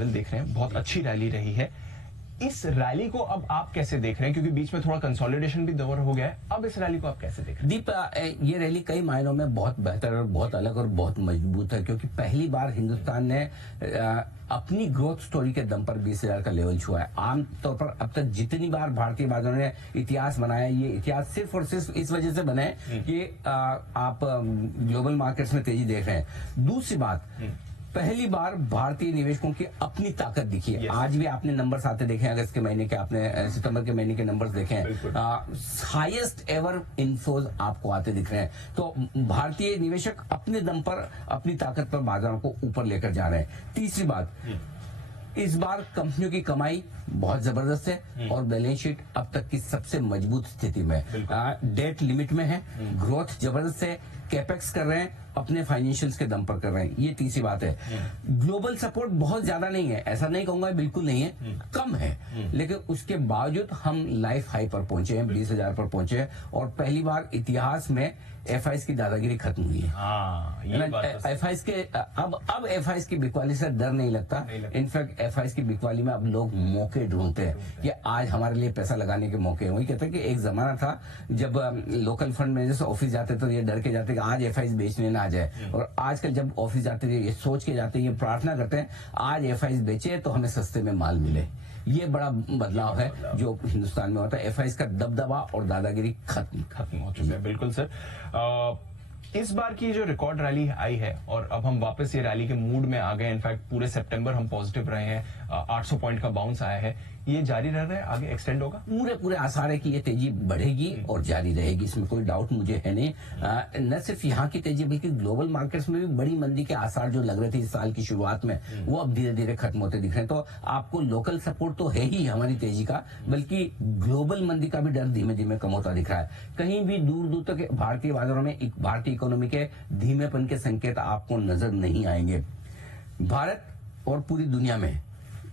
Level देख रहे हैं, बहुत अच्छी रैली रही है। इस रैली को अब आप कैसे देख रहे हैं, क्योंकि बीच में थोड़ा कंसोलिडेशन भी दौर हो गया है, अब इस रैली को आप कैसे देख रहे हैं? दीप, ये रैली कई मायनों में बहुत बेहतर और बहुत अलग और बहुत मजबूत है, क्योंकि पहली बार हिंदुस्तान ने अपनी ग्रोथ स्टोरी के दम पर 20,000 का लेवल छुआ है। आमतौर पर अब तक जितनी बार भारतीय बाजारों ने इतिहास बनाया, ये इतिहास सिर्फ और सिर्फ इस वजह से बना है कि आप ग्लोबल मार्केट्स में तेजी देख रहे हैं। दूसरी बात, पहली बार भारतीय निवेशकों की अपनी ताकत दिखी है। आज भी आपने नंबर्स आते देखे हैं, अगस्त के महीने के, आपने सितंबर के महीने के नंबर्स देखे हैं, हाईएस्ट एवर इनफ्लोज आपको आते दिख रहे हैं। तो भारतीय निवेशक अपने दम पर अपनी ताकत पर बाजारों को ऊपर लेकर जा रहे हैं। तीसरी बात, इस बार कंपनियों की कमाई बहुत जबरदस्त है और बैलेंस शीट अब तक की सबसे मजबूत स्थिति में, डेट लिमिट में है, ग्रोथ जबरदस्त है, कैपेक्स कर रहे हैं, अपने फाइनेंशियल्स के दम पर कर रहे हैं। ये तीसरी बात है। ग्लोबल सपोर्ट बहुत ज्यादा नहीं है, ऐसा नहीं कहूंगा बिल्कुल नहीं है, कम है, लेकिन उसके बावजूद हम लाइफ हाई पर पहुंचे हैं, 20,000 पर पहुंचे हैं और पहली बार इतिहास में एफआईएस की दादागिरी खत्म हुई है। एफआईएस के अब एफआईएस की बिकवाली से डर नहीं लगता। इनफैक्ट एफआईएस की बिकवाली में अब लोग मौके ढूंढते हैं कि आज हमारे लिए पैसा लगाने के मौके हैं। वही कहते हैं कि एक जमाना था जब लोकल फंड मैनेजर्स ऑफिस जाते तो ये डर के जाते कि आज एफआईएस बेचने ना आ जाए, और आजकल जब ऑफिस जाते थे ये सोच के जाते हैं, ये प्रार्थना करते हैं आज एफआईएस बेचे तो हमें सस्ते में माल मिले। ये बड़ा बदलाव है जो हिंदुस्तान में होता है। एफआईएस का दबदबा और दादागिरी खत्म हो चुका है। बिल्कुल सर, इस बार की जो रिकॉर्ड रैली आई है और अब हम वापस ये रैली के मूड में आ गए। इनफैक्ट पूरे सितंबर हम पॉजिटिव रहे हैं, 800 पॉइंट का बाउंस आया है, ये जारी रह रहा है, आगे एक्सटेंड होगा? पूरे आसार है कि ये तेजी बढ़ेगी और जारी रहेगी, इसमें कोई डाउट मुझे है नहीं। न सिर्फ यहाँ की तेजी बल्कि ग्लोबल मार्केट्स में भी बड़ी मंदी के आसार जो लग रहे थे इस साल की शुरुआत में, वो अब धीरे धीरे खत्म होते दिख रहे हैं। तो आपको लोकल सपोर्ट तो है ही हमारी तेजी का, बल्कि ग्लोबल मंदी का भी डर धीमे धीमे कम होता दिख रहा है। कहीं भी दूर दूर तक भारतीय बाजारों में भारतीय इकोनॉमी के धीमेपन के संकेत आपको नजर नहीं आएंगे। भारत और पूरी दुनिया में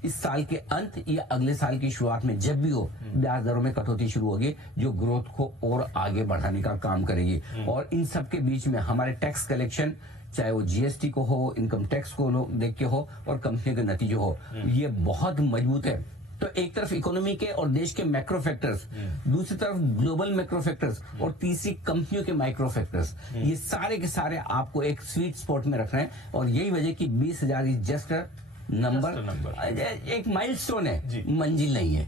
इस साल के अंत या अगले साल की शुरुआत में जब भी हो, ब्याज दरों में कटौती शुरू होगी जो ग्रोथ को और आगे बढ़ाने का काम करेगी। और इन सब के बीच में हमारे टैक्स कलेक्शन, चाहे वो जीएसटी को हो, इनकम टैक्स को देख के हो और कंपनी के नतीजे हो, ये बहुत मजबूत है। तो एक तरफ इकोनॉमी के और देश के मैक्रो फैक्टर्स, दूसरी तरफ ग्लोबल मैक्रो फैक्टर्स और तीसरी कंपनियों के माइक्रो फैक्टर्स, ये सारे के सारे आपको एक स्वीट स्पॉट में रख रहे हैं। और यही वजह कि 20,000 इज जस्ट नंबर, एक माइलस्टोन है, मंजिल नहीं है।